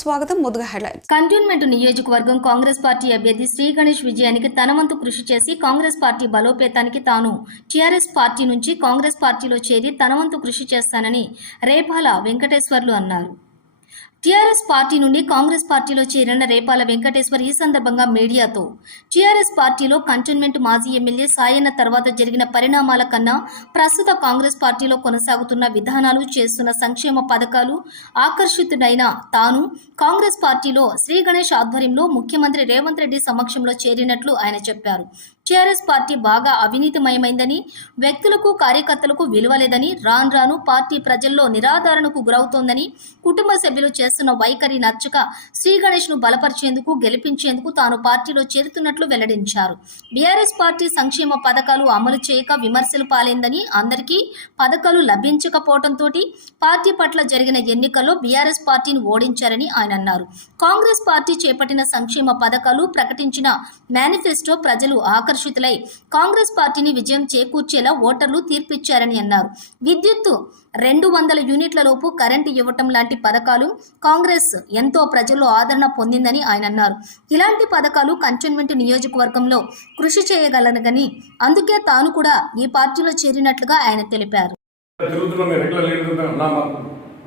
స్వాగతం. ముందుగా headlines cantonment నియోజకవర్గం కాంగ్రెస్ పార్టీ అభ్యర్థి శ్రీ గణేష్ విజయానికి తనవంతు కృషి చేసి కాంగ్రెస్ పార్టీ బలోపేతానికి తాను టీఆర్ఎస్ పార్టీ నుంచి కాంగ్రెస్ పార్టీలో చేరి తనవంతు కృషి చేస్తానని రేపాల వెంకటేశ్వర్లు అన్నారు. టీఆర్ఎస్ పార్టీ నుండి కాంగ్రెస్ పార్టీలో చేరిన రేపాల వెంకటేశ్వర్ ఈ సందర్భంగా మీడియాతో టీఆర్ఎస్ పార్టీలో కంటోన్మెంట్ మాజీ ఎమ్మెల్యే సాయన్న తర్వాత జరిగిన పరిణామాల కన్నా ప్రస్తుత కాంగ్రెస్ పార్టీలో కొనసాగుతున్న విధానాలు చేస్తున్న సంక్షేమ పథకాలు ఆకర్షితుడైన తాను కాంగ్రెస్ పార్టీలో శ్రీ గణేష్ ఆధ్వర్యంలో ముఖ్యమంత్రి రేవంత్ రెడ్డి సమక్షంలో చేరినట్లు ఆయన చెప్పారు. టీఆర్ఎస్ పార్టీ బాగా అవినీతిమయమైందని వ్యక్తులకు కార్యకర్తలకు విలువలేదని రాను రాను పార్టీ ప్రజల్లో నిరాధారణకు గురవుతోందని కుటుంబ సభ్యులు చేస్తున్న వైఖరి నచ్చక శ్రీ గణేష్ను బలపరిచేందుకు గెలిపించేందుకు తాను పార్టీలో చేరుతున్నట్లు వెల్లడించారు. బీఆర్ఎస్ పార్టీ సంక్షేమ పథకాలు అమలు చేయక విమర్శలు పాలైందని అందరికీ పథకాలు లభించకపోవడంతో పార్టీ పట్ల జరిగిన ఎన్నికల్లో బీఆర్ఎస్ పార్టీని ఓడించారని ఆయన అన్నారు. కాంగ్రెస్ పార్టీ చేపట్టిన సంక్షేమ పథకాలు ప్రకటించిన మేనిఫెస్టో ప్రజలు ఆకర్షితులై కాంగ్రెస్ పార్టీని విజయం చేకూర్చేలా ఓటర్లు తీర్పిచ్చారని అన్నారు. విద్యుత్తు రెండు వందల యూనిట్ల లోపు కరెంటు ఇవ్వటం లాంటి పథకాలు కాంగ్రెస్ ఎంతో ప్రజల్లో ఆదరణ పొందిందని ఆయన అన్నారు. ఇలాంటి పథకాలు కంటోన్మెంట్ నియోజకవర్గంలో కృషి చేయగలనని అందుకే తాను కూడా ఈ పార్టీలో చేరినట్లుగా ఆయన తెలిపారు.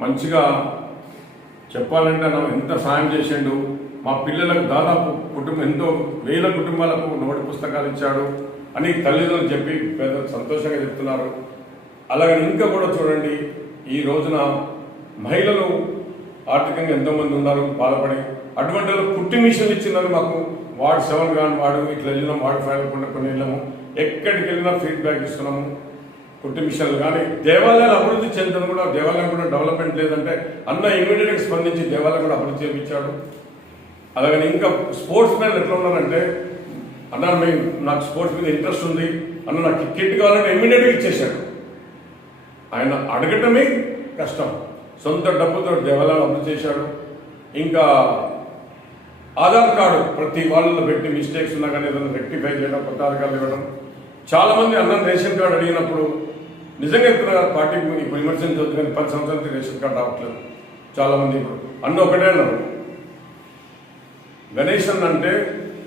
మంచిగా చెప్పాలంటే ఎంత సాయం చేసిండు? మా పిల్లలకు దాదాపు కుటుంబం ఎంతో వేల కుటుంబాలకు నోటి పుస్తకాలు ఇచ్చాడు. అని తల్లిదండ్రులు చెప్పి పెద్ద సంతోషంగా చెప్తున్నారు. అలాగే ఇంకా కూడా చూడండి ఈ రోజున మహిళలు ఆర్థికంగా ఎంతోమంది ఉన్నారు బాధపడి. అటువంటి పుట్టి మిషన్లు ఇచ్చినారు మాకు వాడు సెవెన్ కానీ వాడు ఇట్లా వెళ్ళినాం వార్డు ఫైవ్ కొన్ని కొన్ని వెళ్ళాము. ఎక్కడికి వెళ్ళినా ఫీడ్బ్యాక్ ఇస్తున్నాము. పుట్టి మిషన్లు కానీ దేవాలయాలు అభివృద్ధి చెందడం కూడా దేవాలయం కూడా డెవలప్మెంట్ లేదంటే అన్న ఇమీడియట్గా స్పందించి దేవాలయం కూడా అభివృద్ధి చేయించాడు. అలాగని ఇంకా స్పోర్ట్స్ మ్యాన్ ఎట్లా ఉన్నారంటే అన్న మేము నాకు స్పోర్ట్స్ మీద ఇంట్రెస్ట్ ఉంది. అన్న నాకు కిట్ కావాలంటే ఇమీడియట్గా ఇచ్చేశాడు ఆయన అడగటమే కష్టం. సొంత డబ్బుతో దేవాలయాలు అమలు చేశాడు. ఇంకా ఆధార్ కార్డు ప్రతి వాళ్ళలో పెట్టి మిస్టేక్స్ ఉన్నా కానీ ఏదైనా రెక్టిఫై చేయడం కొత్త ఆధార్ కార్డు ఇవ్వడం. చాలామంది అన్నం రేషన్ కార్డు అడిగినప్పుడు నిజంగా చెప్తున్నారు పార్టీకి ఇప్పుడు విమర్శన చదువు కానీ పది సంవత్సరాలకి రేషన్ కార్డు రావట్లేదు. చాలామంది ఇప్పుడు అన్న ఒకటే అన్నారు. గణేష్ అంటే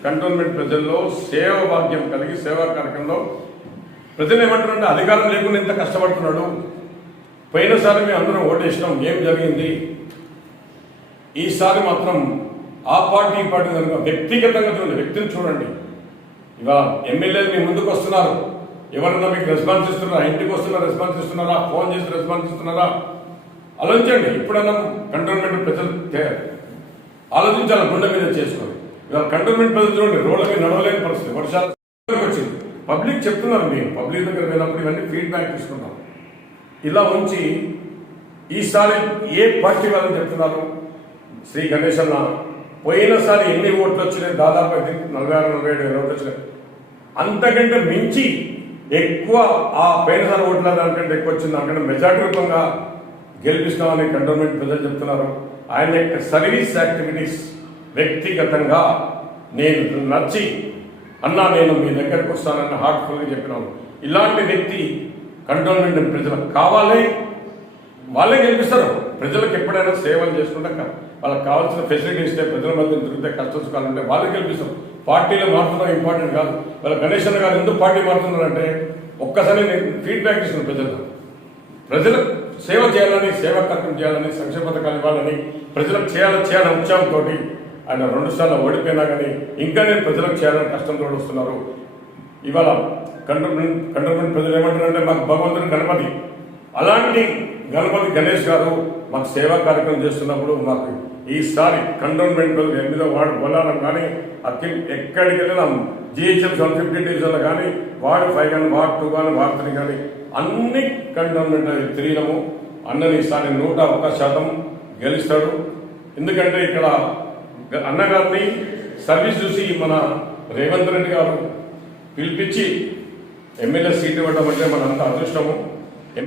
కంటోన్మెంట్ ప్రజల్లో సేవ భాగ్యం కలిగి సేవా కార్యక్రమంలో ప్రజలు ఏమంటారంటే అధికారం లేకుండా ఇంత కష్టపడుతున్నాడు. పోయినసారి మేము అందరం ఓటేసినాం. ఏం జరిగింది? ఈసారి మాత్రం ఆ పార్టీ ఈ పార్టీ కనుక వ్యక్తిగతంగా చూడండి వ్యక్తిని చూడండి. ఇవా ఎమ్మెల్యేలు మీ ముందుకు వస్తున్నారు. ఎవరన్నా మీకు రెస్పాన్స్ ఇస్తున్నారా? ఇంటికి వస్తున్నారా రెస్పాన్స్ ఇస్తున్నారా? ఫోన్ చేసి రెస్పాన్స్ ఇస్తున్నారా? ఆలోచించండి. ఇప్పుడన్నా కంటోన్మెంట్ ప్రజలు ఆలోచించాలి గుండె మీద చేసుకొని. ఇవాళ కంటోన్మెంట్ ప్రజలు చూడండి రోడ్ల మీద నడవలేని పరిస్థితి. వర్షాలు వచ్చింది. పబ్లిక్ చెప్తున్నారు మేము పబ్లిక్ దగ్గర వెళ్ళినప్పుడు ఇవన్నీ ఫీడ్బ్యాక్ తీసుకున్నాం ఇలా ఉంచి ఈసారి ఏ పార్టీ వాళ్ళని చెప్తున్నారు? శ్రీ గణేష్ అన్న పోయినసారి ఎన్ని ఓట్లు వచ్చినాయి? దాదాపు అయితే నలభై ఆరు నలభై ఏడు ఓట్లు వచ్చినాయి. అంతకంటే మించి ఎక్కువ ఆ పోయినసారి ఓట్ల దానికంటే ఎక్కువ వచ్చింది. దానికంటే మెజార్టీ రూపంగా గెలిపిస్తామని కంటోన్మెంట్ ప్రజలు చెప్తున్నారు. ఆయన యొక్క సర్వీస్ యాక్టివిటీస్ వ్యక్తిగతంగా నేను నచ్చి అన్నా నేను మీ దగ్గరకు వస్తానని హార్ట్ఫుల్గా చెప్పినాను ఇలాంటి వ్యక్తి కంటోన్మెంట్ ప్రజలకు కావాలి. వాళ్ళే గెలిపిస్తారు. ప్రజలకు ఎప్పుడైనా సేవలు చేసుకుంటే వాళ్ళకి కావాల్సిన ఫెసిలిటీ ఇస్తే ప్రజల మధ్య దొరికితే కష్టం కావాలంటే వాళ్ళే గెలిపిస్తారు. పార్టీలో మారుతున్నారు ఇంపార్టెంట్ కాదు. వాళ్ళ గణేష్ గారు ఎందుకు పార్టీ మారుతున్నారంటే ఒక్కసారి నేను ఫీడ్బ్యాక్ ఇస్తున్నాను ప్రజలకు. ప్రజలకు సేవ చేయాలని సేవా కార్యక్రమం చేయాలని సంక్షేమ పథకాలు ఇవ్వాలని ప్రజలకు చేయాలని చేయాలని ఉత్సాహంతో ఆయన రెండు సార్లు ఓడిపోయినా కానీ ఇంకా నేను ప్రజలకు చేయాలని కష్టంతో వస్తున్నారు. ఇవాళ కంటోన్మెంట్ కంటోన్మెంట్ ప్రజలు ఏమంటారంటే మాకు భగవంతుని గణపతి. అలాంటి గణపతి గణేష్ గారు మాకు సేవా కార్యక్రమం చేస్తున్నప్పుడు మాకు ఈసారి కంటోన్మెంట్ ప్రజలు ఎనిమిదో వార్డు బొల్లారం కానీ అఖిల్ ఎక్కడికి వెళ్ళినా జిహెచ్ఎం సెవెన్ ఫిఫ్టీ కానీ వార్డ్ ఫైవ్ కానీ వార్డ్ టూ కానీ వార్డ్ త్రీ కానీ అన్ని కంటోన్మెంట్ తిరిగినాము. అన్నని ఈసారి నూట ఒక్క శాతం గెలుస్తాడు. ఎందుకంటే ఇక్కడ అన్నగారిని సర్వీస్ చూసి మన రేవంత్ రెడ్డి గారు పిలిపించి ఎమ్మెల్యే సీట్ ఇవ్వడం అంటే మనంత అదృష్టము.